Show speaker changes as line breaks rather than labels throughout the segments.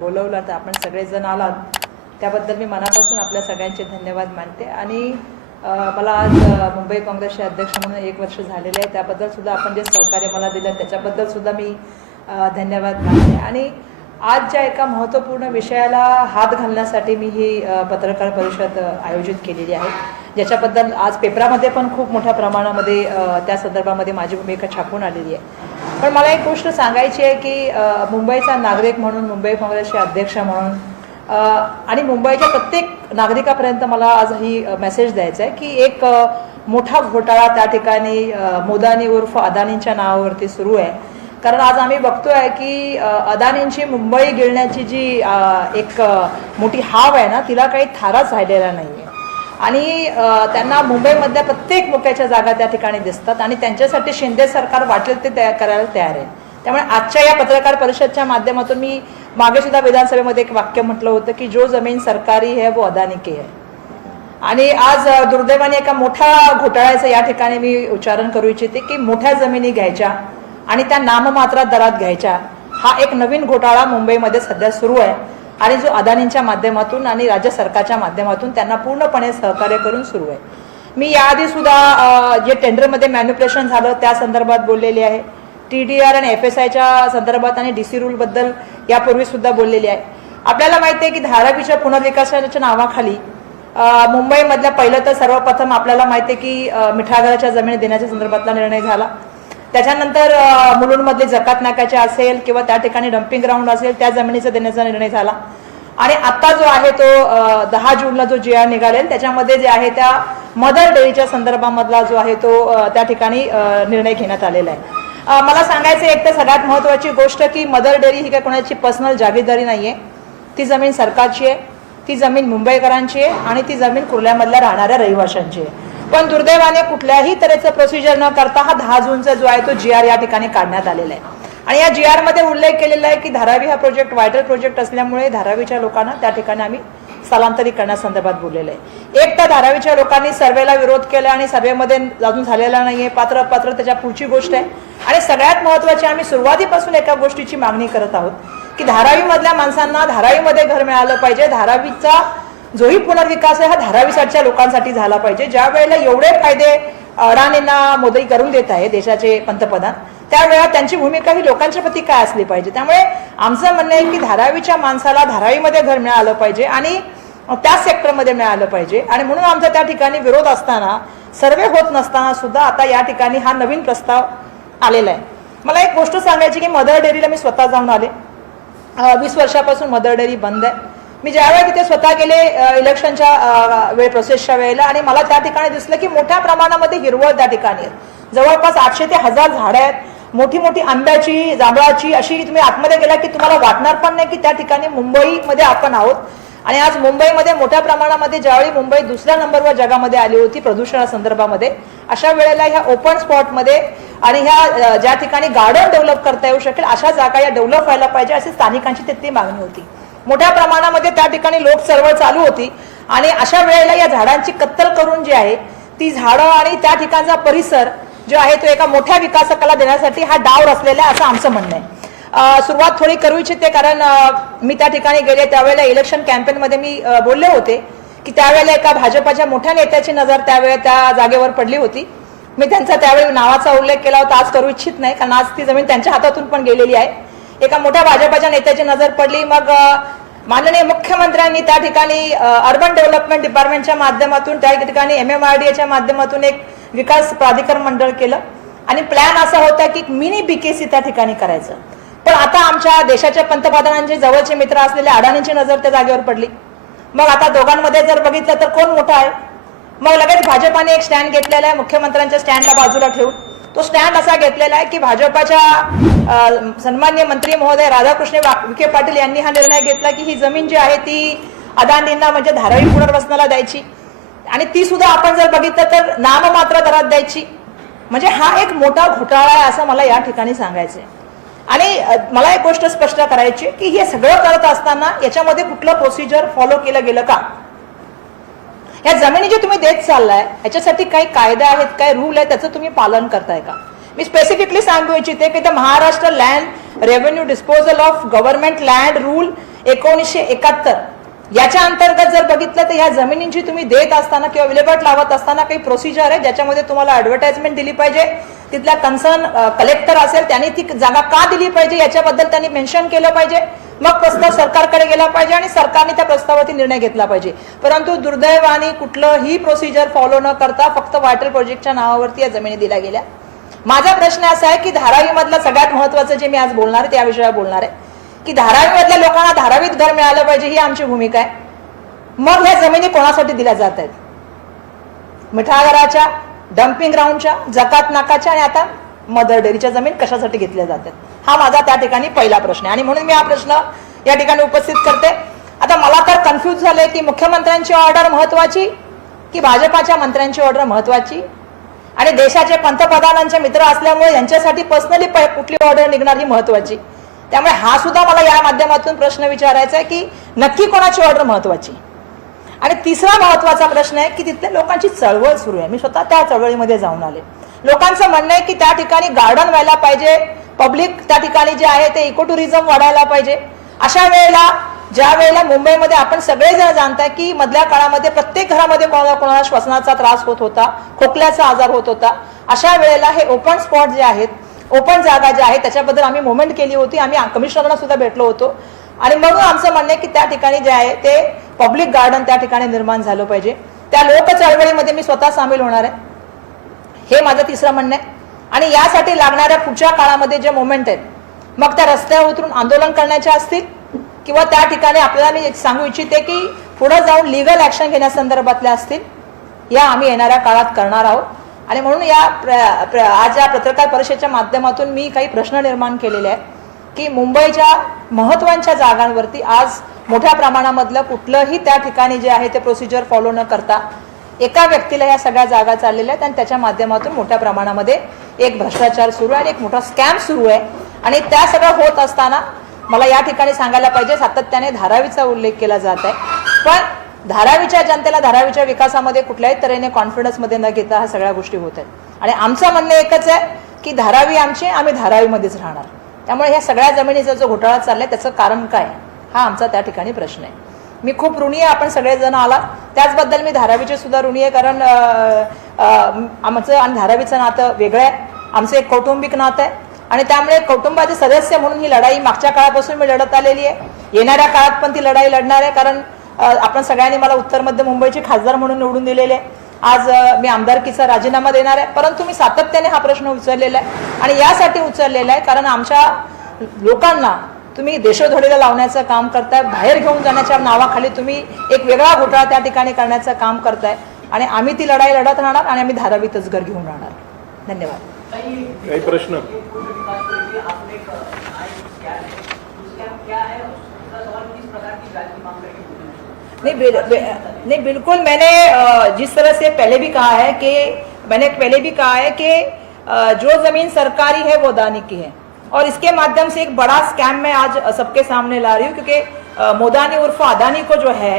बोलवलं तर आपण सगळेजण आलात. त्याबद्दल मी मनापासून आपल्या सगळ्यांचे धन्यवाद मानते. आणि मला आज मुंबई काँग्रेसचे अध्यक्ष म्हणून एक वर्ष झालेले आहे. त्याबद्दल सुद्धा आपण जे सहकार्य मला दिलं त्याच्याबद्दल सुद्धा मी धन्यवाद मानते. आणि आज ज्या एका महत्त्वपूर्ण विषयाला हात घालण्यासाठी मी ही पत्रकार परिषद आयोजित केलेली आहे. ज्याच्याबद्दल आज पेपरामध्ये पण खूप मोठ्या प्रमाणामध्ये त्या संदर्भामध्ये माझी भूमिका छापून आलेली आहे. पण मला एक गोष्ट सांगायची आहे की मुंबईचा नागरिक म्हणून मुंबई काँग्रेसचे अध्यक्ष म्हणून आणि मुंबईच्या प्रत्येक नागरिकापर्यंत मला आज ही मेसेज द्यायचा आहे की एक मोठा घोटाळा त्या ठिकाणी मोदानी उर्फ अदानींच्या नावावरती सुरू आहे. कारण आज आम्ही बघतो आहे की अदानींची मुंबई गिळण्याची जी एक मोठी हाव आहे ना तिला काही थाराच राहिलेला नाही आहे आणि त्यांना मुंबईमधल्या प्रत्येक मोक्याच्या जागा त्या ठिकाणी दिसतात आणि त्यांच्यासाठी शिंदे सरकार वाटेल ते तयार करायला तयार आहे. त्यामुळे आजच्या या पत्रकार परिषदच्या माध्यमातून मी मागे सुद्धा विधानसभेमध्ये एक वाक्य म्हटलं होतं की जो जमीन सरकारी है वो अदानी की है आणि आज दुर्दैवाने एका मोठ्या घोटाळ्याचं या ठिकाणी मी उच्चारण करू इच्छिते की मोठ्या जमिनी घ्यायच्या आणि त्या नाममात्रात दरात घ्यायच्या हा एक नवीन घोटाळा मुंबईमध्ये सध्या सुरू आहे. आणि जो अदानींच्या माध्यमातून आणि राज्य सरकारच्या माध्यमातून त्यांना पूर्णपणे सहकार्य करून सुरू आहे. मी याआधी सुद्धा जे टेंडरमध्ये मॅन्युप्युलेशन झालं त्या संदर्भात बोललेली आहे. टी डी आर आणि एफ एस आयच्या संदर्भात आणि डी सी रूलबद्दल यापूर्वी सुद्धा बोललेली आहे. आपल्याला माहिती आहे की धारावीच्या पुनर्विकासाच्या नावाखाली मुंबईमधल्या पहिलं तर सर्वप्रथम आपल्याला माहिती आहे की मिठागराच्या जमिनी देण्याच्या संदर्भातला निर्णय झाला. त्याच्यानंतर मुलुंडमधले जकात नाकाचे असेल किंवा त्या ठिकाणी डम्पिंग ग्राउंड असेल त्या जमिनीचा देण्याचा निर्णय झाला. आणि आता जो आहे तो दहा जूनला जो जी आर निघालेल त्याच्यामध्ये जे आहे त्या मदर डेअरीच्या संदर्भामधला जो आहे तो त्या ठिकाणी निर्णय घेण्यात आलेला आहे. मला सांगायचं एक तर सगळ्यात महत्वाची गोष्ट की मदर डेअरी ही काय कोणाची पर्सनल जागीरदारी नाहीये. ती जमीन सरकारची आहे ती जमीन मुंबईकरांची आहे आणि ती जमीन कुर्ल्यामधल्या राहणाऱ्या रहिवाशांची आहे. पण दुर्दैवाने कुठल्याही तऱ्हेचं प्रोसिजर न करता हा दहा जूनचा जो आहे तो जी आर या ठिकाणी काढण्यात आलेला आहे. आणि या जी आरमध्ये उल्लेख केलेला आहे की धारावी हा प्रोजेक्ट व्हायटल प्रोजेक्ट असल्यामुळे धारावीच्या लोकांना त्या ठिकाणी आम्ही स्थलांतरित करण्यासंदर्भात बोललेलं आहे. एक तर धारावीच्या लोकांनी सर्वेला विरोध केला आणि सर्वेमध्ये अजून झालेला नाहीये. पात्र पात्र त्याच्या पुढची गोष्ट आहे. आणि सगळ्यात महत्वाची आम्ही सुरुवातीपासून एका गोष्टीची मागणी करत आहोत की धारावीमधल्या माणसांना धारावीमध्ये घर मिळालं पाहिजे. धारावीचा जोही पुनर्विकास आहे हा धारावीसाठच्या लोकांसाठी झाला पाहिजे. ज्या वेळेला एवढे फायदे अडाणींना मोदी करून देत आहे देशाचे पंतप्रधान त्यावेळेला त्यांची भूमिका ही लोकांच्या प्रती काय असली पाहिजे? त्यामुळे आमचं म्हणणं आहे की धारावीच्या माणसाला धारावीमध्ये घर मिळालं पाहिजे आणि त्याच सेक्टरमध्ये मिळालं पाहिजे. आणि म्हणून आमचा त्या ठिकाणी विरोध असताना सर्वे होत नसताना सुद्धा आता या ठिकाणी हा नवीन प्रस्ताव आलेला आहे. मला एक गोष्ट सांगायची की मदर डेअरीला मी स्वतः जाऊन आले. वीस वर्षापासून मदर डेअरी बंद आहे. मी ज्यावेळेला तिथे स्वतः गेले इलेक्शनच्या वेळ प्रोसेसच्या वेळेला आणि मला त्या ठिकाणी दिसलं की मोठ्या प्रमाणामध्ये हिरवळ त्या ठिकाणी आहे. जवळपास आठशे ते हजार झाडं आहेत. मोठी मोठी आंब्याची जांभळाची अशी तुम्ही आतमध्ये गेला की तुम्हाला वाटणार पण नाही की त्या ठिकाणी मुंबईमध्ये आपण आहोत. आणि आज मुंबईमध्ये मोठ्या प्रमाणामध्ये ज्यावेळी मुंबई दुसऱ्या नंबरवर जगामध्ये आली होती प्रदूषणासंदर्भामध्ये अशा वेळेला ह्या ओपन स्पॉटमध्ये आणि ह्या ज्या ठिकाणी गार्डन डेव्हलप करता येऊ शकेल अशा जागा या डेव्हलप व्हायला पाहिजे अशी स्थानिकांची तिथली मागणी होती. मोठ्या प्रमाणामध्ये त्या ठिकाणी लोक चळवळ चालू होती. आणि अशा वेळेला या झाडांची कत्तल करून जी आहे ती झाडं आणि त्या ठिकाणचा परिसर जो आहे तो एका मोठ्या विकासकाला देण्यासाठी हा डाव रचलेला आहे असं आमचं म्हणणं आहे. सुरुवात थोडी करू इच्छिते कारण मी त्या ठिकाणी गेले त्यावेळेला इलेक्शन कॅम्पेनमध्ये मी बोलले होते की त्यावेळेला एका भाजपाच्या मोठ्या नेत्याची नजर त्यावेळेला त्या जागेवर पडली होती. मी त्यांचा त्यावेळी नावाचा उल्लेख केला होता आज करू इच्छित नाही कारण आज ती जमीन त्यांच्या हातातून पण गेलेली आहे. एका मोठ्या भाजपाच्या नेत्याची नजर पडली. मग माननीय मुख्यमंत्र्यांनी त्या ठिकाणी अर्बन डेव्हलपमेंट डिपार्टमेंटच्या माध्यमातून त्या ठिकाणी एम एम आर डी एच्या माध्यमातून एक विकास प्राधिकरण मंडळ केलं. आणि प्लॅन असा होता की मिनी बीकेसी त्या ठिकाणी करायचं. पण आता आमच्या देशाच्या पंतप्रधानांचे जवळचे मित्र असलेल्या अडाणींची नजर त्या जागेवर पडली. मग आता दोघांमध्ये जर बघितलं तर कोण मोठा आहे? मग लगेच भाजपाने एक स्टँड घेतलेला आहे मुख्यमंत्र्यांच्या स्टँडला बाजूला ठेवून. तो स्टँड असा घेतलेला आहे की भाजपाच्या सन्मान्य मंत्री महोदय राधाकृष्ण वा- विखे पाटील यांनी हा निर्णय घेतला की ही जमीन जी आहे ती अदानींना म्हणजे धारावी पुनर्वसनाला द्यायची. आणि ती सुद्धा आपण जर बघितलं तर नाममात्र दरात द्यायची. म्हणजे हा एक मोठा घोटाळा आहे असं मला या ठिकाणी सांगायचंय. आणि मला एक गोष्ट स्पष्ट करायची की हे सगळं करत असताना याच्यामध्ये कुठलं प्रोसिजर फॉलो केलं गेलं का? या जमिनी जे तुम्ही देत चाललाय याच्यासाठी काही कायदे आहेत काय रूल आहे त्याचं तुम्ही पालन करताय का? मी स्पेसिफिकली सांगू इच्छिते की the Maharashtra land revenue disposal of government land rule एकोणीसशे एकाहत्तर. याच्या अंतर्गत जर बघितलं तर ह्या जमिनींची तुम्ही देत असताना किंवा विल्हेवाट लावत असताना काही प्रोसिजर आहे ज्याच्यामध्ये तुम्हाला ऍडव्हर्टाइजमेंट दिली पाहिजे. तिथल्या कन्सर्न कलेक्टर असेल त्यांनी ती जागा का दिली पाहिजे याच्याबद्दल त्यांनी मेन्शन केलं पाहिजे. मग प्रस्ताव सरकारकडे गेला पाहिजे आणि सरकारने त्या प्रस्तावावरती निर्णय घेतला पाहिजे. परंतु दुर्दैवाने कुठलंही प्रोसिजर फॉलो न करता फक्त वाटर प्रोजेक्टच्या नावावरती या जमिनी दिल्या गेल्या. माझा प्रश्न असा आहे की धारावीमधलं सगळ्यात महत्वाचं जे मी आज बोलणार आहे त्या विषयावर बोलणार आहे. की धारावीमधल्या लोकांना धारावीत घर मिळालं पाहिजे ही आमची भूमिका आहे. मग ह्या जमिनी कोणासाठी दिल्या जात आहेत? मिठागराच्या डम्पिंग ग्राउंडच्या जकात नाकाच्या आणि आता मदर डेअरीच्या जमीन कशासाठी घेतल्या जातात हा माझा त्या ठिकाणी पहिला प्रश्न आहे. आणि म्हणून मी हा प्रश्न या ठिकाणी उपस्थित करते. आता मला तर कन्फ्यूज झाले की मुख्यमंत्र्यांची ऑर्डर महत्वाची की भाजपाच्या मंत्र्यांची ऑर्डर महत्वाची? आणि देशाचे पंतप्रधानांचे मित्र असल्यामुळे यांच्यासाठी पर्सनली कुठली ऑर्डर निघणार ही महत्वाची? त्यामुळे हा सुद्धा मला या माध्यमातून प्रश्न विचारायचा आहे की नक्की कोणाची ऑर्डर महत्वाची? आणि तिसरा महत्त्वाचा प्रश्न आहे की तिथल्या लोकांची चळवळ सुरू आहे. मी स्वतः त्या चळवळीमध्ये जाऊन आले. लोकांचं म्हणणं आहे की त्या ठिकाणी गार्डन व्हायला पाहिजे. पब्लिक त्या ठिकाणी जे आहे ते इको टुरिझम वाढायला पाहिजे. अशा वेळेला ज्या वेळेला मुंबईमध्ये आपण सगळेजण जाणताय की मधल्या काळामध्ये प्रत्येक घरामध्ये कोणाला कोणाला श्वसनाचा त्रास होत होता खोकल्याचा आजार होत होता अशा वेळेला हे ओपन स्पॉट जे आहेत ओपन जागा ज्या आहेत त्याच्याबद्दल आम्ही मुवमेंट केली होती. आम्ही कमिशनरला सुद्धा भेटलो होतो. आणि म्हणून आमचं म्हणणं आहे की त्या ठिकाणी जे आहे ते पब्लिक गार्डन त्या ठिकाणी निर्माण झालं पाहिजे. त्या लोक चळवळीमध्ये मी स्वतः सामील होणार आहे. हे माझं तिसरं म्हणणं आहे. आणि यासाठी लागणाऱ्या पुढच्या काळामध्ये जे मोमेंट आहेत मग त्या रस्त्यावर उतरून आंदोलन करण्याच्या असतील किंवा त्या ठिकाणी आपल्याला मी एक सांगू इच्छिते की पुढे जाऊन लिगल ॲक्शन घेण्यासंदर्भातल्या असतील या आम्ही येणाऱ्या काळात करणार आहोत. आणि म्हणून या प्र- प्र- आज या पत्रकार परिषदेच्या माध्यमातून मी काही प्रश्न निर्माण केलेले आहेत की मुंबईच्या महत्त्वाच्या जागांवरती आज मोठ्या प्रमाणामधलं कुठलंही त्या ठिकाणी जे आहे ते प्रोसिजर फॉलो न करता एका व्यक्तीला या सगळ्या जागा चाललेल्या आहेत आणि त्याच्या माध्यमातून मोठ्या प्रमाणामध्ये एक भ्रष्टाचार सुरू आहे आणि एक मोठा स्कॅम सुरू आहे. आणि त्या सगळं होत असताना मला या ठिकाणी सांगायला पाहिजे सातत्याने धारावीचा उल्लेख केला जात आहे. पण धारावीच्या जनतेला धारावीच्या विकासामध्ये कुठल्याही तऱ्हेने कॉन्फिडन्समध्ये न घेता ह्या सगळ्या गोष्टी होत आहेत. आणि आमचं म्हणणं एकच आहे की धारावी आमची आम्ही धारावीमध्येच राहणार. त्यामुळे ह्या सगळ्या जमिनीचा जो घोटाळा चाललाय त्याचं कारण काय? हा आमचा त्या ठिकाणी प्रश्न आहे. मी खूप ऋणी आहे आपण सगळेजण आला त्याचबद्दल मी धारावीचे सुद्धा ऋणी आहे कारण आमचं आणि धारावीचं नातं वेगळं आहे. आमचं एक कौटुंबिक नातं आहे. आणि त्यामुळे कौटुंबाचे सदस्य म्हणून ही लढाई मागच्या काळापासून मी लढत आलेली आहे. येणाऱ्या काळात पण ती लढाई लढणार आहे कारण आपण सगळ्यांनी मला उत्तर मध्य मुंबईची खासदार म्हणून निवडून दिलेले आहे. आज मी आमदारकीचा राजीनामा देणार आहे. परंतु मी सातत्याने हा प्रश्न उचललेला आहे. आणि यासाठी उचललेला आहे कारण आमच्या लोकांना तुम्ही देशोधडीला लावण्याचं काम करताय बाहेर घेऊन जाण्याच्या नावाखाली तुम्ही एक वेगळा घोटाळा त्या ठिकाणी करण्याचं काम करताय. आणि आम्ही ती लढाई लढत राहणार आणि आम्ही धारावीतच घर घेऊन राहणार. धन्यवाद.
काही प्रश्न?
नहीं बिल, बि, नहीं बिल्कुल मैंने जिस तरह से पहले भी कहा है कि मैंने पहले भी कहा है कि जो जमीन सरकारी है वो अदानी की है। और इसके माध्यम से एक बड़ा स्कैम मैं आज सबके सामने ला रही हूँ, क्योंकि मोदानी उर्फ़ अदानी को जो है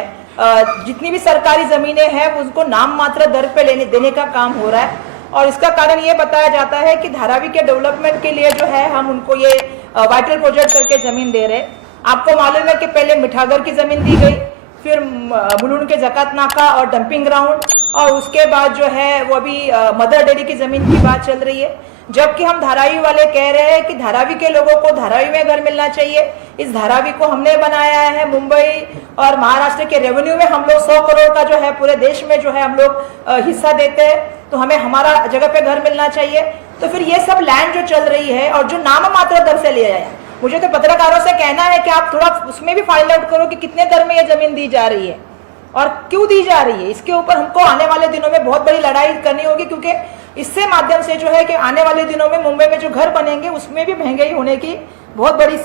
जितनी भी सरकारी जमीनें हैं उसको नाम मात्र दर पे लेने, देने का काम हो रहा है। और इसका कारण ये बताया जाता है कि धारावी के डेवलपमेंट के लिए जो है, हम उनको ये वाइटल प्रोजेक्ट करके ज़मीन दे रहे आपको मालूम है कि पहले मिठागर की ज़मीन दी गई, फिर मुलुंड के जकात नाका और डंपिंग ग्राउंड और उसके बाद जो है, वो अभी मदर डेयरी की ज़मीन की बात चल रही है। जबकि हम धारावी वाले कह रहे हैं कि धारावी के लोगों को धारावी में घर मिलना चाहिए। इस धारावी को हमने बनाया है मुंबई और महाराष्ट्र के रेवेन्यू में हम लोग सौ करोड़ का जो है पूरे देश में जो है हम लोग हिस्सा देते हैं। तो हमें हमारा जगह पे घर मिलना चाहिए। तो फिर ये सब लैंड जो चल रही है और जो नाम मात्र दर से लिया जाए मुझे तो पत्रकारों से कहना है कि आप थोड़ा उसमें भी फाइंड आउट करो कि कितने दर में ये ज़मीन दी जा रही है। और क्यों दी जा रही है? इसके ऊपर हमको आने वाले दिनों में बहुत बड़ी लड़ाई करनी होगी क्योंकि इससे माध्यम से जो है कि आने वाले दिनों में मुंबई में जो घर बनेंगे, उसमें भी महँगाई होने की बहुत बड़ी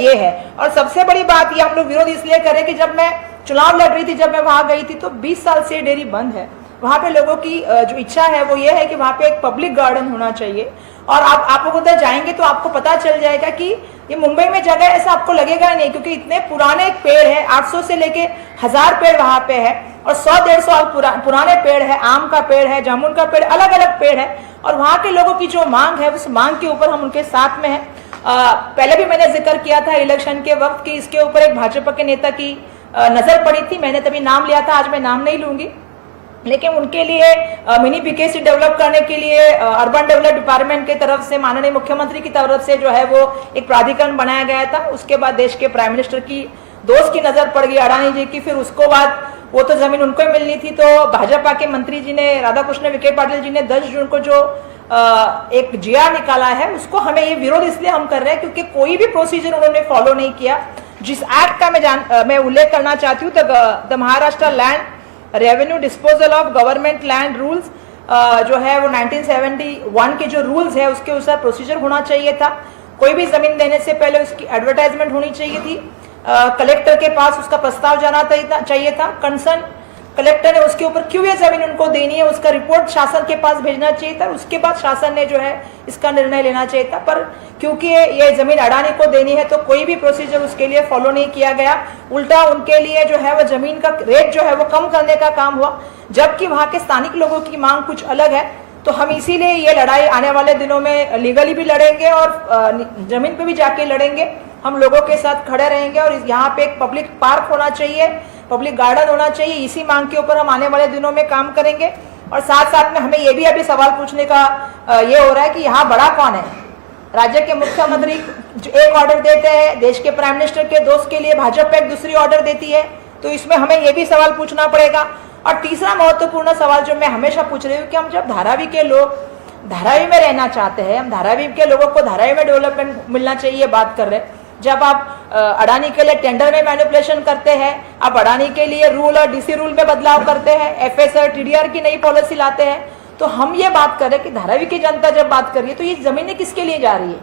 ये है। और सबसे बड़ी बात ये हम लोग विरोध इसलिए करें कि जब मैं चुनाव लड़ रही थी, जब मैं वहाँ गई थी तो 20 साल से डेयरी बंद है। वहाँ पे लोगों की जो इच्छा है, वो ये है कि वहाँ पे एक पब्लिक गार्डन होना चाहिए। और आप आप लोग उधर जाएँगे तो आपको पता चल जाएगा कि ये मुंबई में जगह ऐसा आपको लगेगा नहीं, क्योंकि इतने पुराने पेड़ है 800 से लेके हज़ार पेड़ वहाँ पे है। और सौ डेढ़ सौ पुरा, पुराने पेड़ है आम का पेड़ है जामुन का पेड़ अलग अलग पेड़ है। और वहाँ के लोगों की जो मांग है उस मांग के ऊपर हम उनके साथ में है। अ, पहले भी मैंने ज़िक्र किया था इलेक्शन के वक्त कि इसके ऊपर एक भाजपा के नेता की नज़र पड़ी थी। मैंने तभी नाम लिया था आज मैं नाम नहीं लूँगी। लेकिन उनके लिए अ, मिनी बीकेसी डेवलप करने के लिए अ, अर्बन डेवलप डिपार्टमेंट की तरफ़ से माननीय मुख्यमंत्री की तरफ़ से जो है वो एक प्राधिकरण बनाया गया था। उसके बाद देश के प्राइम मिनिस्टर की दोस्त की नज़र पड़ गई अडानी जी की। फिर उसको बाद वो तो ज़मीन उनको ही मिलनी थी तो भाजपा के मंत्री जी ने, राधाकृष्ण विखे पाटिल जी ने 10 जून को जो एक जीआर निकाला है, उसको हमें ये विरोध इसलिए हम कर रहे हैं क्योंकि कोई भी प्रोसीजर उन्होंने फॉलो नहीं किया। जिस एक्ट का मैं जान मैं उल्लेख करना चाहती हूँ the Maharashtra land revenue disposal of government land rules जो है वो 1971 के जो रूल्स है, उसके अनुसार प्रोसीजर होना चाहिए था। कोई भी ज़मीन देने से पहले उसकी एडवर्टाइजमेंट होनी चाहिए थी। कलेक्टर के पास उसका प्रस्ताव जाना चाहिए था- कंसर्न कलेक्टर ने उसके ऊपर क्यों ये ज़मीन उनको देनी है? उसका रिपोर्ट शासन के पास भेजना चाहिए था उसके बाद शासन ने जो है इसका निर्णय लेना चाहिए था। पर क्योंकि ये ये ज़मीन अडानी को देनी है तो कोई भी प्रोसीजर उसके लिए फॉलो नहीं किया गया। उल्टा उनके लिए जो है, वो ज़मीन का रेट जो है, वो कम करने का काम हुआ। जबकि वहाँ के स्थानिक लोगों की मांग कुछ अलग है। तो हम इसीलिए ये लड़ाई आने वाले दिनों में लीगली भी लड़ेंगे और ज़मीन पे भी जाके लड़ेंगे। हम लोगों के साथ खड़े रहेंगे और यहाँ पे एक पब्लिक पार्क होना चाहिए पब्लिक गार्डन होना चाहिए। इसी मांग के ऊपर हम आने वाले दिनों में काम करेंगे। और साथ साथ में हमें ये भी अभी सवाल पूछने का ये हो रहा है कि यहाँ बड़ा कौन है? राज्य के मुख्यमंत्री एक ऑर्डर देते हैं, देश के प्राइम मिनिस्टर के दोस्त के लिए भाजपा एक दूसरी ऑर्डर देती है। तो इसमें हमें ये भी सवाल पूछना पड़ेगा। और तीसरा महत्वपूर्ण सवाल जो मैं हमेशा पूछ रही हूँ कि हम जब धारावी के लोग, धारावी में रहना चाहते हैं, हम धारावी के लोगों को धारावी में डेवलपमेंट मिलना चाहिए, बात कर रहे हैं। जब आप अडानी के लिए टेंडर में मैनिपुलेशन करते हैं, आप अडानी के लिए रूल और डीसी रूल में बदलाव करते हैं एफएसआर टीडीआर की नई पॉलिसी लाते हैं तो हम ये बात कर कि धारावी की जनता जब बात कर रही है तो ये जमीनें किसके लिए जा रही है?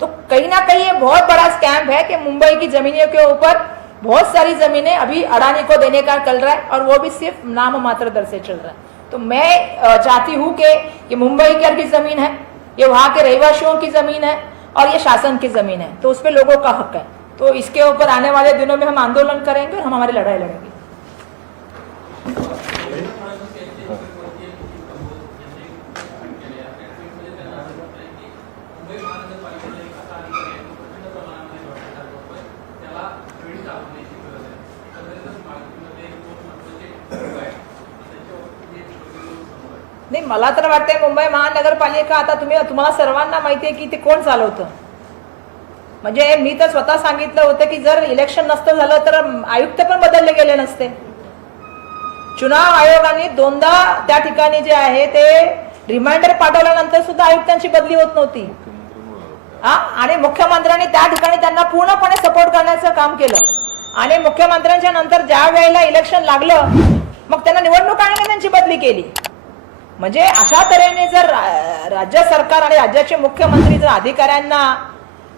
तो कहीं ना कहीं ये बहुत बड़ा स्कैम है कि मुंबई की जमीनों के ऊपर बहुत सारी जमीनें अभी अडानी को देने का चल रहा है और वो भी सिर्फ़ नाम मात्र दर से चल रहा है। तो मैं चाहती हूँ कि ये मुंबई की ज़मीन है, ये वहाँ के रहवासियों की ज़मीन है और ये शासन की जमीन है तो उस पर लोगों का हक है। तो इसके ऊपर आने वाले दिनों में हम आंदोलन करेंगे और हम हमारी लड़ाई लड़ेंगे नाही मला तर वाटतंय मुंबई महानगरपालिका आता तुम्ही तुम्हाला सर्वांना माहिती आहे की ते कोण चालवतं? म्हणजे मी तर स्वतः सांगितलं होतं की जर इलेक्शन नसतं झालं तर आयुक्त पण बदलले गेले नसते. चुनाव आयोगाने दोनदा त्या ठिकाणी जे आहे ते रिमाइंडर पाठवल्यानंतर सुद्धा आयुक्तांची बदली होत नव्हती. हा? आणि मुख्यमंत्र्यांनी त्या ठिकाणी त्यांना पूर्णपणे सपोर्ट करण्याचं काम केलं. आणि मुख्यमंत्र्यांच्या नंतर ज्या वेळेला इलेक्शन लागलं मग त्यांना निवडणूक आयोगाने त्यांची बदली केली. म्हणजे अशा तऱ्हेने जर राज्य सरकार आणि राज्याचे मुख्यमंत्री जर अधिकाऱ्यांना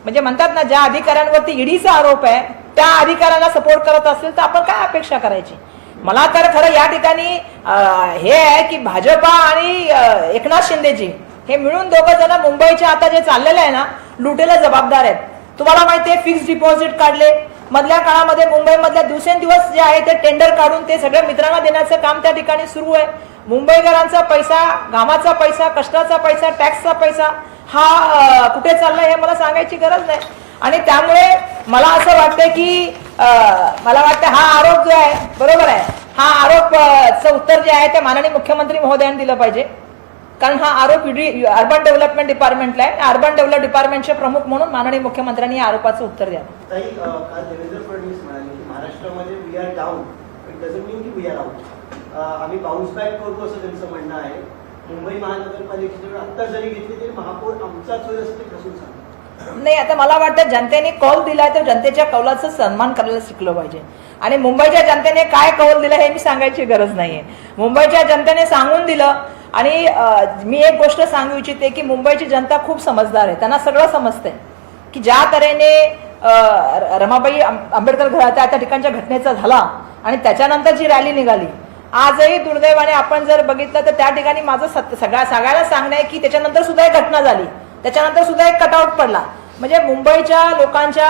म्हणजे म्हणतात ना ज्या अधिकाऱ्यांवरती ईडीचा आरोप आहे त्या अधिकाऱ्यांना सपोर्ट करत असेल तर आपण काय अपेक्षा करायची? मला तर खरं या ठिकाणी हे आहे की भाजपा आणि एकनाथ शिंदेजी हे मिळून दोघं जण मुंबईच्या आता जे चाललेलं आहे ना लुटेला जबाबदार आहेत. तुम्हाला माहिती आहे फिक्स डिपॉझिट काढले. मधल्या काळामध्ये मुंबईमधल्या दिवसेंदिवस जे आहे ते टेंडर काढून ते सगळ्या मित्रांना देण्याचं काम त्या ठिकाणी सुरू आहे. मुंबईकरांचा पैसा घामाचा पैसा कष्टाचा पैसा टॅक्सचा पैसा हा कुठे चाललाय हे मला सांगायची गरज नाही. आणि त्यामुळे मला असं वाटतं की मला वाटतं हा आरोप जो आहे बरोबर आहे हा आरोपचं उत्तर जे आहे ते माननीय मुख्यमंत्री महोदयांनी दिलं पाहिजे. कारण हा आरोप अर्बन डेव्हलपमेंट डिपार्टमेंटला आहे. आणि अर्बन डेव्हलप डिपार्टमेंटचे प्रमुख म्हणून माननीय मुख्यमंत्र्यांनी या आरोपाचं उत्तर द्यावं.
आम्ही बाउन्स बॅक करू असं त्यांचं म्हणणं आहे. मुंबई महानगरपालिकेची आत्ता जरी घेतली तरी महापौर आमचाच होईल असं ते ठसून सांगतो
नाही आता मला वाटतं जनतेने कौल दिलाय तर जनतेच्या कौलाचा सन्मान करायला शिकलो पाहिजे. आणि मुंबईच्या जनतेने काय कौल दिलं हे मी सांगायची गरज नाहीये. मुंबईच्या जनतेने सांगून दिलं. आणि मी एक गोष्ट सांगू इच्छिते की मुंबईची जनता खूप समजदार आहे. त्यांना सगळं समजतंय की ज्या तऱ्हेने र- रमाबाई आं- आंबेडकर घराच्या त्या ठिकाणच्या घटनेचा झाला. आणि त्याच्यानंतर जी रॅली निघाली आजही दुर्दैवाने आपण जर बघितलं तर त्या ठिकाणी माझं सत- सगळ्या सगळ्याला सांगणं आहे की त्याच्यानंतर सुद्धा एक घटना झाली. त्याच्यानंतर सुद्धा एक कटआउट पडला. म्हणजे मुंबईच्या लोकांच्या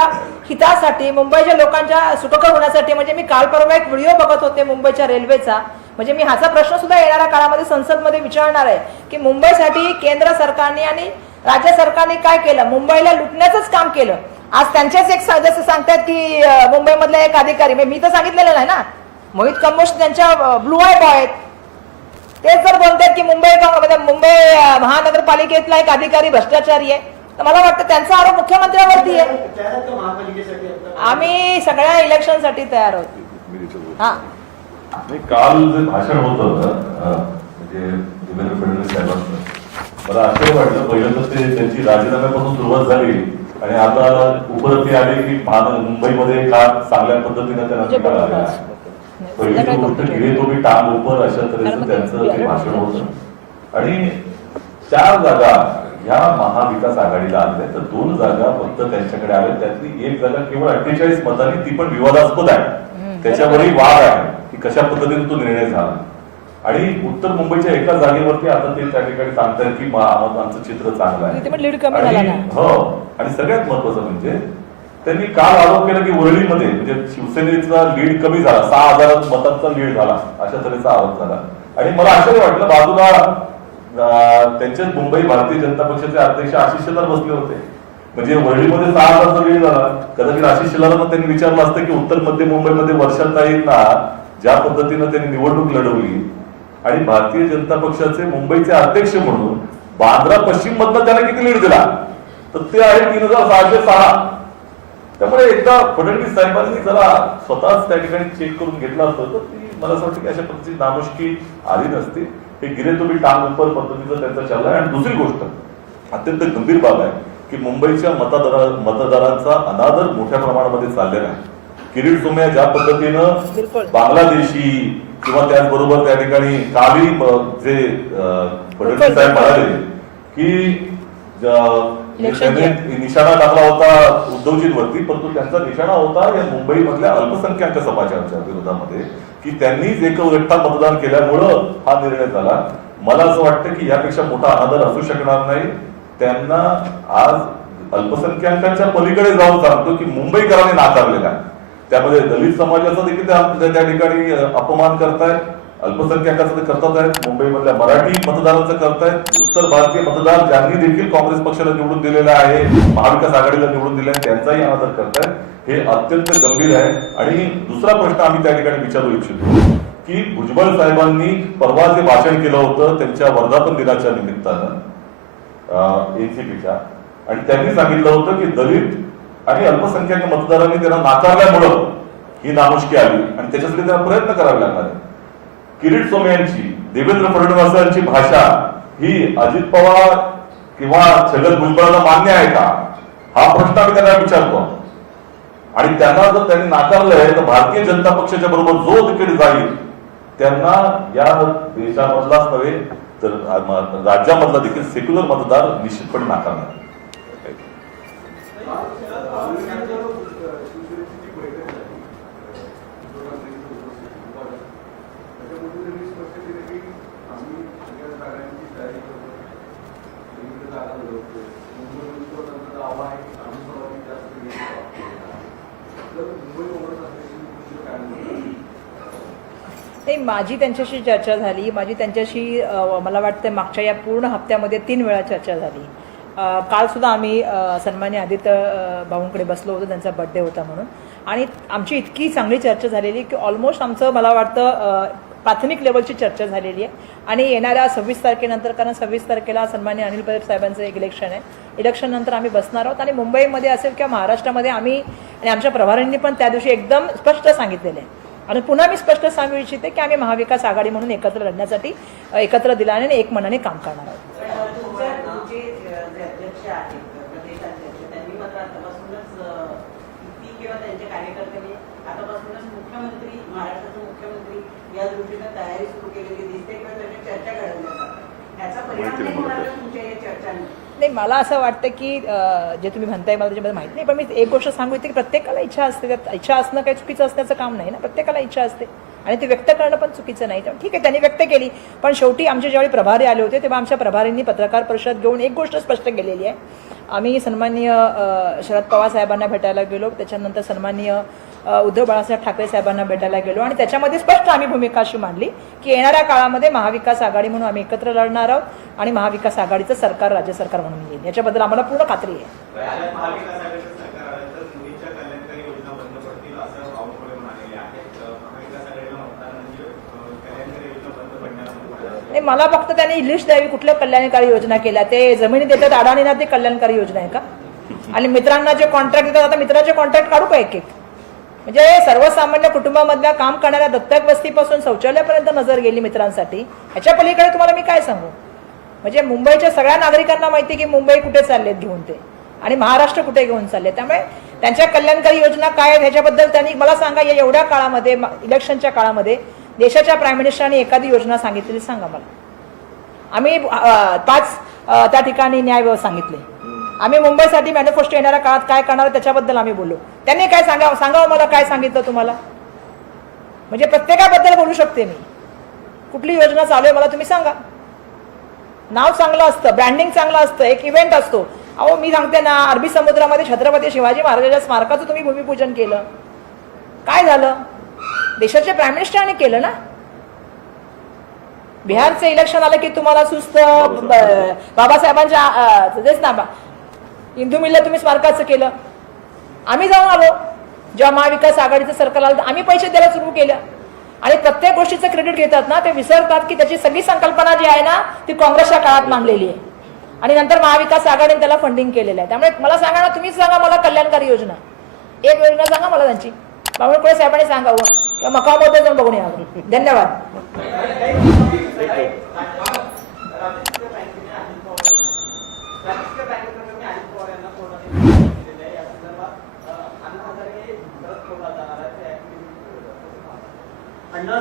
हितासाठी मुंबईच्या लोकांच्या सुखकर होण्यासाठी म्हणजे मी काल परवा एक व्हिडिओ बघत होते मुंबईच्या रेल्वेचा. म्हणजे मी हाचा प्रश्न सुद्धा येणाऱ्या काळामध्ये संसदमध्ये विचारणार आहे की मुंबईसाठी केंद्र सरकारने आणि राज्य सरकारने काय केलं? मुंबईला लुटण्याचंच काम केलं. आज त्यांचेच एक सदस्य सांगतात की मुंबईमधल्या मुंबईमधले एक अधिकारी. म्हणजे मी तर सांगितलेलं नाही ना. मोहित कंबोज त्यांच्या ब्लू आय बॉय आहेत. तेच जर बोलतात की मुंबई म्हणजे मुंबई महानगरपालिकेतला एक अधिकारी भ्रष्टाचारी आहे. तर मला वाटतं त्यांचा आरोप मुख्यमंत्र्यावरती आहे? आम्ही सगळ्या इलेक्शनसाठी तयार आहोत. हा.
काल जे भाषण होतं अं, म्हणजे देवेंद्र फडणवीस साहेबांचं मला आश्चर्य वाटलं. पहिलं तर ते त्यांची राजीनाम्यापासून सुरुवात झाली आणि आता उपरती आले की मुंबईमध्ये का चांगल्या पद्धतीने त्यांना
संध्याकाळी बघतो.
टांग उपर अशा
कारण
तऱ्हेचं
मग
त्यांचं
ते
ते भाषण होतं. आणि चार जागा ह्या महाविकास आघाडीला आल्या तर दोन जागा फक्त त्यांच्याकडे आल्या त्यातली एक जागा केवळ अठ्ठेचाळीस मतांनी ती पण विवादास्पद आहे. त्याच्यावरही वाद आहे की कशा पद्धतीने तो निर्णय झाला. आणि उत्तर मुंबईच्या एका जागेवरती आता ते त्या ठिकाणी सांगतायत की आमचं चित्र चांगलं आहे. हो. आणि सगळ्यात महत्वाचं म्हणजे त्यांनी काल आरोप केला की वरळीमध्ये म्हणजे शिवसेनेचा लीड कमी झाला सहा हजार मतांचा लीड झाला अशा तऱ्हेचा आरोप झाला. आणि मला आश्चर्य वाटलं बाजूला त्यांच्याच मुंबई भारतीय जनता पक्षाचे अध्यक्ष आशिष शेलार बसले होते. म्हणजे वरळीमध्ये सहा हजारचा लीड झाला. कदाचित आशिष शेलारांना त्यांनी विचारलं असतं की उत्तर मध्य मुंबईमध्ये वर्षाताईंना ज्या पद्धतीनं त्यांनी निवडणूक लढवली. आणि भारतीय जनता पक्षाचे मुंबईचे अध्यक्ष म्हणून बांद्रा पश्चिम मधनं त्याला किती लीड दिला? तर ते आहे तीन हजार सहाशे सहा. त्यामुळे एकदा फडणवीस साहेबांनी जरा स्वतःच त्या ठिकाणी चेक करून घेतलं असतं तर ती मला असं वाटतं की अशा पद्धतीची नामुष्की आली नसती. हे गिरे तुम्ही टांग उपर पद्धतीचं त्यांचा चालला आहे. आणि दुसरी गोष्ट अत्यंत गंभीर बाब आहे की मुंबईच्या मतदारा मतदारांचा अनादर मोठ्या प्रमाणामध्ये चाललेला आहे. किरीट सोमया ज्या पद्धतीनं. बांगलादेशी किंवा त्याचबरोबर त्या ठिकाणी काली जे फडणवीस साहेब म्हणाले की निशाणा टाकला होता उद्धवजींवरती परंतु त्यांचा निशाणा होता या मुंबईमधल्या अल्पसंख्याक समाजाच्या विरोधामध्ये की त्यांनीच एकटा मतदान केल्यामुळं हा निर्णय झाला. मला असं वाटतं की यापेक्षा मोठा अनादर असू शकणार नाही. त्यांना आज अल्पसंख्याकांच्या पलीकडे जाऊन सांगतो की मुंबईकरांनी नाकारलेला आहे. त्यामध्ये दलित समाजाचा देखील त्या ठिकाणी अपमान करतायत. अल्पसंख्याकाचं ते करतात आहेत. मुंबईमधल्या मराठी मतदारांचं करतायत उत्तर भारतीय मतदार ज्यांनी देखील काँग्रेस पक्षाला निवडून दिलेला आहे. महाविकास आघाडीला निवडून दिले आहे त्यांचाही अनादर करतायत हे अत्यंत गंभीर आहे. आणि दुसरा प्रश्न आम्ही त्या ठिकाणी विचारू इच्छितो की भुजबळ साहेबांनी परवा जे भाषण केलं होतं त्यांच्या वर्धापन दिनाच्या निमित्तानं एनसीपीच्या आणि त्यांनी सांगितलं होतं की दलित आणि अल्पसंख्याक मतदारांनी त्यांना नाकारल्यामुळं ही नामुष्की आली. आणि त्याच्यासाठी त्यांना प्रयत्न करावे लागणार आहे किरीट सोमे यांची देवेंद्र फडणवीसांची भाषा ही अजित पवार किंवा छगन भुजबळांना मान्य आहे का? हा प्रश्न आम्ही त्यांना विचारतो. आणि त्यांना जर त्यांनी नाकारलंय तर भारतीय जनता पक्षाच्या बरोबर जो तिकीट जाईल त्यांना या देशामधलाच नव्हे तर राज्यामधला देखील सेक्युलर मतदार निश्चितपणे नाकारणार.
नाही माझी त्यांच्याशी चर्चा झाली माझी त्यांच्याशी मला वाटतं मागच्या या पूर्ण हप्त्यामध्ये तीन वेळा चर्चा झाली. कालसुद्धा काल सुद्धा आम्ही सन्मान्य आदित्य भाऊंकडे बसलो होतो त्यांचा बड्डे होता म्हणून. आणि आमची इतकी चांगली चर्चा झालेली की ऑलमोस्ट आमचं मला वाटतं प्राथमिक लेवलची चर्चा झालेली आहे. आणि येणाऱ्या सव्वीस तारखेनंतर कारण सव्वीस तारखेला सन्मान्य अनिल पटेल साहेबांचं एक इलेक्शन आहे. इलेक्शन नंतर आम्ही बसणार आहोत आणि मुंबईमध्ये असेल किंवा महाराष्ट्रामध्ये आम्ही आणि आमच्या प्रभाऱ्यांनी पण त्या दिवशी एकदम स्पष्ट सांगितलेलं आहे. आणि पुन्हा मी स्पष्ट सांगू इच्छिते की आम्ही महाविकास आघाडी म्हणून एकत्र लढण्यासाठी एकत्र दिल्याने आणि एक मनाने काम करणार आहोत.
तयारी सुरू केलेली दिसते किंवा त्याच्या चर्चा घडवल्या जातात याचा परिणाम नाही होणार तुमच्या या चर्चांनी.
नाही मला असं वाटतं की जे तुम्ही म्हणताय मला त्याच्याबद्दल माहिती नाही पण मी एक गोष्ट सांगू इथे की प्रत्येकाला इच्छा असते त्यात इच्छा असणं काही चुकीचं असण्याचं काम नाही ना प्रत्येकाला इच्छा असते. आणि ते व्यक्त करणं पण चुकीचं नाही. तर ठीक आहे त्यांनी व्यक्त केली पण शेवटी आमचे ज्यावेळी प्रभारी आले होते तेव्हा आमच्या प्रभारींनी पत्रकार परिषद घेऊन एक गोष्ट स्पष्ट केलेली आहे. आम्ही सन्माननीय शरद पवार साहेबांना भेटायला गेलो त्याच्यानंतर सन्माननीय उद्धव बाळासाहेब ठाकरे साहेबांना भेटायला गेलो आणि त्याच्यामध्ये स्पष्ट आम्ही भूमिका अशी मांडली की येणाऱ्या काळामध्ये महाविकास आघाडी म्हणून आम्ही एकत्र लढणार आहोत आणि महाविकास आघाडीचं सरकार राज्य सरकार म्हणून येईल. याच्याबद्दल आम्हाला पूर्ण खात्री आहे.
म्हणजे
मला फक्त त्यांनी लिस्ट द्यावी कुठल्या कल्याणकारी योजना केल्या. ते जमिनी देतात अडाणीना ते कल्याणकारी योजना आहे का? आणि मित्रांना जे कॉन्ट्रॅक्ट देतात आता मित्राचे कॉन्ट्रॅक्ट काढू का एक एक म्हणजे सर्वसामान्य कुटुंबामधल्या काम करणाऱ्या दत्तक वस्तीपासून शौचालयापर्यंत नजर गेली मित्रांसाठी. ह्याच्या पलीकडे तुम्हाला मी काय सांगू? म्हणजे मुंबईच्या सगळ्या नागरिकांना माहिती आहे की मुंबई कुठे चाललेत घेऊन ते. आणि महाराष्ट्र कुठे घेऊन चालले त्यामुळे त्यांच्या कल्याणकारी योजना काय आहेत ह्याच्याबद्दल त्यांनी मला सांगा. या एवढ्या काळामध्ये इलेक्शनच्या काळामध्ये देशाच्या प्राईम मिनिस्टरांनी एखादी योजना सांगितलेली सांगा मला. आम्ही पाच त्या ठिकाणी न्याय सांगितले. आम्ही मुंबईसाठी मॅनिफेस्टो येणाऱ्या काळात काय करणार त्याच्याबद्दल आम्ही बोललो त्यांनी काय सांगा सांगावं मला काय सांगितलं तुम्हाला? म्हणजे प्रत्येकाबद्दल बोलू शकते मी. कुठली योजना चालू आहे मला तुम्ही सांगा. नाव चांगलं असतं ब्रँडिंग चांगलं असतं एक इव्हेंट असतो. अहो मी सांगते ना अरबी समुद्रामध्ये छत्रपती शिवाजी महाराजांच्या स्मारकाचं तुम्ही भूमिपूजन केलं. काय झालं? देशाचे प्राईम मिनिस्टरांनी केलं ना? बिहारचं इलेक्शन आलं की तुम्हाला सुस्त बाबासाहेबांच्या तेच ना हिंदू मिल्ल तुम्ही स्मारकाचं केलं. आम्ही जाऊन आलो. जेव्हा महाविकास आघाडीचं सरकार आलं तर आम्ही पैसे द्यायला सुरू केलं. आणि प्रत्येक गोष्टीचं क्रेडिट घेतात ना ते विसरतात की त्याची सगळी संकल्पना जी आहे ना ती काँग्रेसच्या काळात मांडलेली आहे. आणि नंतर महाविकास आघाडीने त्याला फंडिंग केलेलं आहे. त्यामुळे मला सांगा ना तुम्हीच सांगा मला कल्याणकारी योजना. एक योजना सांगा मला त्यांची. बावनकुळे साहेबांनी सांगावं. किंवा मकामध्ये जाऊन बघून यावं. धन्यवाद
राष्ट्रीय बँकेने अजित पवार राष्ट्रीय बँकेप्रकरणी अजित पवार यांना कोर्टाने नोटीस दिलेली आहे. या संदर्भात अं, अण्णा हजारे परत कोर्टात जाणार आहेत ते ऍक्टिव्हिटी
अण्णासांची याचिका स्वीकारलेली आहे कोर्टाने त्यामुळे त्यांच्या क्लोजर रिपोर्ट होती आता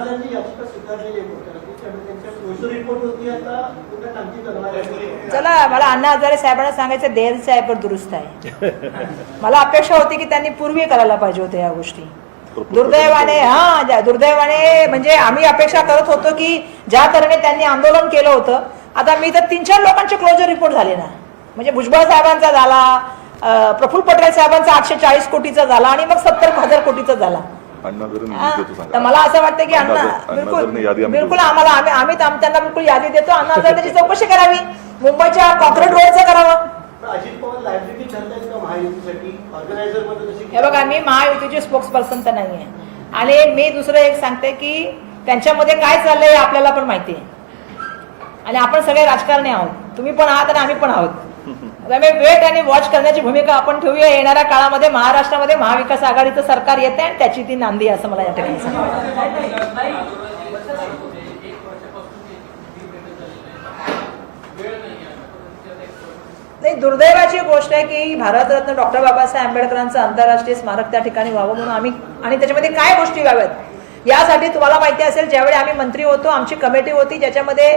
कोर्टात आणखी तक्रार आहे.
चला मला अण्णा हजारे साहेबांना सांगायचं देरचं आहे पण दुरुस्त आहे. मला अपेक्षा होती की त्यांनी पूर्वी करायला पाहिजे होत्या या गोष्टी. दुर्दैवाने हा दुर्दैवाने म्हणजे आम्ही अपेक्षा करत होतो की ज्या तऱ्हेने त्यांनी आंदोलन केलं होतं आता मी तर तीन चार लोकांचे क्लोजर रिपोर्ट झाले ना. म्हणजे भुजबळ साहेबांचा झाला प्रफुल्ल पटेल साहेबांचा आठशे चाळीस कोटीचा झाला आणि मग सत्तर हजार कोटीचा झाला. तर मला असं वाटतं की अण्णा बिलकुल
जर यादी आम्ही
बिलकुल. आम्हाला आम्ही आम्ही आम- त्यांना बिलकुल यादी देतो. अण्णा जर त्याची चौकशी करावी. मुंबईच्या कॉन्क्रीट रोडचं करावं. हे बघा मी महायुतीची स्पोक्स पर्सन तर नाही आहे आणि मी दुसरं एक सांगते की त्यांच्यामध्ये काय चाललंय हे आपल्याला पण माहिती आहे. आणि आपण सगळे राजकारणी आहोत. तुम्ही पण आहात आणि आम्ही पण आहोत. त्यामुळे वेट आणि वॉच करण्याची भूमिका आपण ठेवूया. येणाऱ्या काळामध्ये महाराष्ट्रामध्ये महाविकास आघाडीचं सरकार येते आणि त्याची ती नांदी आहे असं मला या ठिकाणी नाही दुर्दैवाची गोष्ट आहे की भारतरत्न डॉक्टर बाबासाहेब आंबेडकरांचं आंतरराष्ट्रीय स्मारक त्या ठिकाणी व्हावं म्हणून आम्ही आणि त्याच्यामध्ये काय गोष्टी व्हाव्यात? यासाठी तुम्हाला माहिती असेल ज्यावेळी आम्ही मंत्री होतो आमची कमिटी होती ज्याच्यामध्ये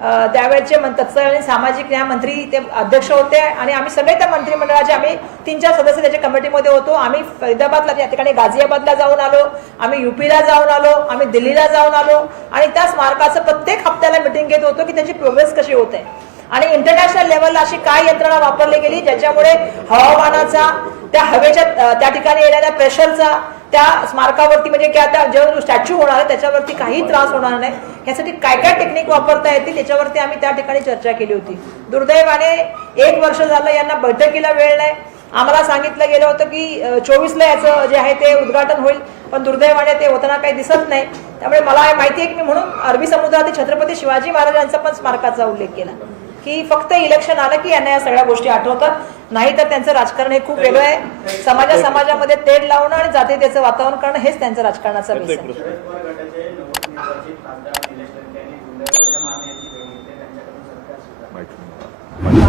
त्यावेळचे तत्सर तत्कालीन सामाजिक न्याय मंत्री ते अध्यक्ष होते आणि आम्ही सगळे त्या मंत्रिमंडळाचे आम्ही तीन चार सदस्य त्याच्या कमिटीमध्ये होतो. आम्ही फरीदाबादला त्या ठिकाणी गाझियाबादला जाऊन आलो. आम्ही युपीला जाऊन आलो. आम्ही दिल्लीला जाऊन आलो. आणि त्या स्मारकाचं प्रत्येक हप्त्याला मिटिंग घेत होतो की त्याची प्रोग्रेस कशी होते. आणि इंटरनॅशनल लेवलला अशी काय यंत्रणा वापरली गेली ज्याच्यामुळे हवामानाचा त्या हवेच्या त्या ठिकाणी येणाऱ्या प्रेशरचा त्या स्मारकावरती म्हणजे किंवा त्या जो स्टॅच्यू होणार आहे त्याच्यावरती काही त्रास होणार नाही. यासाठी काय काय टेक्निक वापरता येतील याच्यावरती आम्ही त्या ठिकाणी चर्चा केली होती. दुर्दैवाने एक वर्ष झालं यांना बैठकीला वेळ नाही. आम्हाला सांगितलं गेलं होतं की चोवीसला याचं जे आहे ते उद्घाटन होईल पण दुर्दैवाने ते होताना काही दिसत नाही. त्यामुळे मला माहिती आहे की मी म्हणून अरबी समुद्रातील छत्रपती शिवाजी महाराजांचा पण स्मारकाचा उल्लेख केला. की फक्त इलेक्शन आलं की यांना या सगळ्या गोष्टी आठवतात. नाही तर त्यांचं राजकारण हे खूप वेगळं आहे. समाजा समाजामध्ये तेढ लावणं आणि जातीयतेचं वातावरण करणं हेच त्यांचं राजकारणाचा बेस आहे.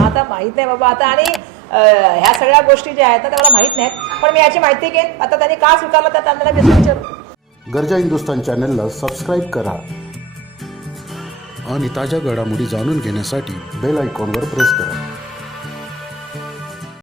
आता माहीत नाही बाबा. आता आणि ह्या सगळ्या गोष्टी ज्या आहेत ना त्या मला माहीत नाहीत. पण मी याची माहिती घेईन. आता त्यांनी का स्वीकारलं त्या त्यांना विचारू.
गरजा हिंदुस्तान चॅनलला सबस्क्राईब करा.
आणि ताज्या घडामोडी जाणून घेण्यासाठी
बेल आयकॉनवर प्रेस करा.